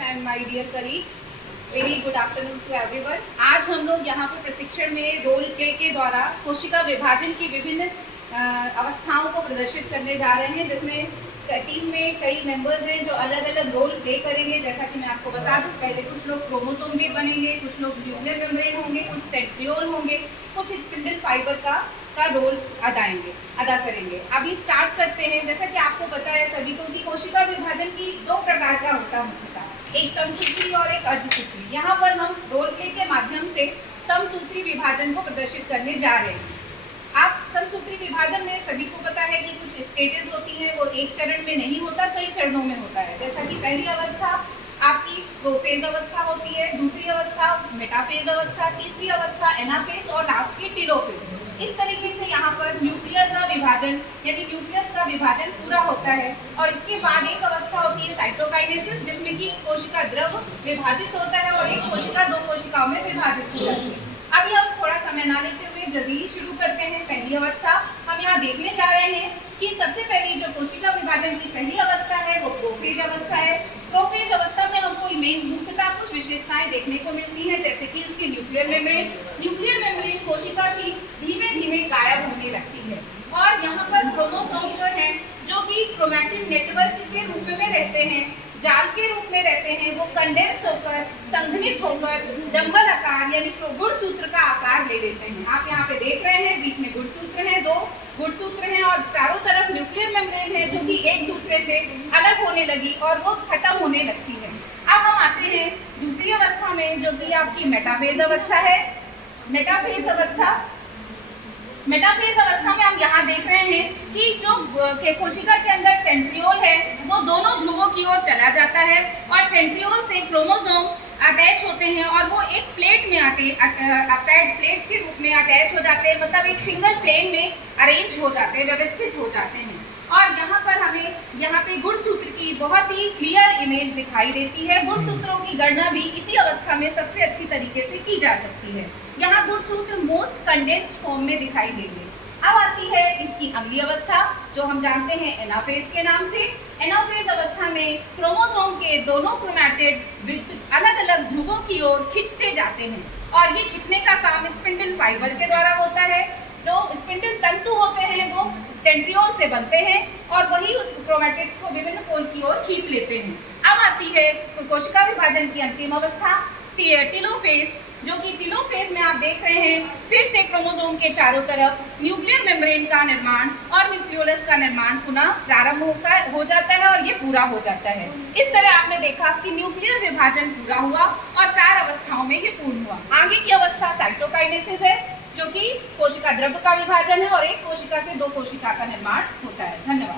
and my dear colleagues, very good afternoon to everyone. आज हम लोग यहाँ पे प्रशिक्षण में रोल प्ले के द्वारा कोशिका विभाजन की विभिन्न अवस्थाओं को प्रदर्शित करने जा रहे हैं, जिसमें टीम में कई मेंबर्स हैं जो अलग अलग रोल प्ले करेंगे। जैसा कि मैं आपको बता दूं, पहले कुछ लोग क्रोमोसोम भी बनेंगे, कुछ लोग न्यूक्लियर मेम्ब्रेन होंगे, कुछ सेंट्रियोल होंगे, कुछ स्पिंडल फाइबर का रोल अदा करेंगे। अभी स्टार्ट करते हैं। जैसा कि आपको पता है सभी को कि कोशिका विभाजन की दो प्रकार का होता है, एक समसूत्री और एक अर्धसूत्री। यहाँ पर हम रोल प्ले के माध्यम से समसूत्री विभाजन को प्रदर्शित करने जा रहे हैं। आप समसूत्री विभाजन में सभी को पता है कि कुछ स्टेजेस होती हैं, वो एक चरण में नहीं होता, कई चरणों में होता है। जैसा कि पहली अवस्था आपकी प्रोफेज अवस्था होती है, दूसरी अवस्था मेटाफेज अवस्था, तीसरी अवस्था एनाफेज और लास्ट की टेलोफेज। इस तरीके से यहाँ पर न्यूक्लियर का विभाजन यानी न्यूक्लियस का विभाजन पूरा होता है। और इसके बाद एक अवस्था होती है साइटोकाइनेसिस, जिसमें कि कोशिका द्रव विभाजित होता है और एक कोशिका दो कोशिकाओं में विभाजित हो जाती है। अभी हम थोड़ा समय ना लेते हुए जल्दी ही शुरू करते हैं। पहली अवस्था हम यहाँ देखने जा रहे हैं कि सबसे पहले जो कोशिका विभाजन की पहली अवस्था है वो प्रोफेज अवस्था है। प्रोफेज अवस्था में हमको मुख्यतः कुछ विशेषताएं देखने को मिलती हैं, जैसे कि उसकी न्यूक्लियर मेम्ब्रेन कोशिका की धीमे धीमे गायब होने लगती है। और यहाँ पर क्रोमोसोम जो है, जो कि क्रोमैटिन नेटवर्क के रूप में रहते हैं, जाल के रूप में रहते हैं, वो कंडेंस होकर संघनित होकर डंबल आकार यानी गुणसूत्र का आकार ले लेते हैं। आप यहाँ पे देख रहे हैं, बीच में गुणसूत्र हैं, दो गुणसूत्र हैं और चारों तरफ न्यूक्लियर मेम्ब्रेन है, जो कि एक दूसरे से अलग होने लगी और वो खत्म होने लगती है। अब हम आते हैं दूसरी अवस्था में, जो कि आपकी मेटाफेज अवस्था है। मेटाफेज अवस्था में हम यहाँ देख रहे हैं कि जो कोशिका के अंदर सेंट्रियोल है वो दोनों ध्रुवों की ओर चला जाता है और सेंट्रियोल से क्रोमोसोम अटैच होते हैं और वो एक प्लेट में प्लेट के रूप में अटैच हो जाते हैं, मतलब एक सिंगल प्लेन में अरेंज हो जाते हैं, व्यवस्थित हो जाते हैं। और यहाँ पर हमें यहाँ पे गुणसूत्र की बहुत ही क्लियर इमेज दिखाई देती है। गुणसूत्रों की गणना भी इसी अवस्था में सबसे अच्छी तरीके से की जा सकती है। यहाँ गुणसूत्र मोस्ट कंडेंस्ड फॉर्म में दिखाई देंगे। अब आती है इसकी अगली अवस्था, जो हम जानते हैं एनाफेज के नाम से। एनाफेज अवस्था में क्रोमोसोम के दोनों क्रोमैटिड अलग अलग ध्रुवों की ओर खींचते जाते हैं और ये खींचने का काम स्पिंडल फाइबर के द्वारा होता है। जो स्पिंडल तंतु होते हैं वो सेंट्रियोल से बनते हैं और वही क्रोमैटिड्स को विभिन्न पोल की ओर खींच लेते हैं। अब आती है कोशिका विभाजन की अंतिम अवस्था टेलोफेज, जो कि टेलोफेज में आप देख रहे हैं फिर से क्रोमोसोम के चारों तरफ न्यूक्लियर मेम्ब्रेन का निर्माण और न्यूक्लियोलस का निर्माण पुनः प्रारंभ हो जाता है और ये पूरा हो जाता है। इस तरह आपने देखा कि न्यूक्लियर विभाजन पूरा हुआ और 4 अवस्थाओं में ये पूर्ण हुआ। आगे की अवस्था साइटोकाइनेसिस है, जो कि कोशिका द्रव्य का विभाजन है और एक कोशिका से दो कोशिका का निर्माण होता है। धन्यवाद।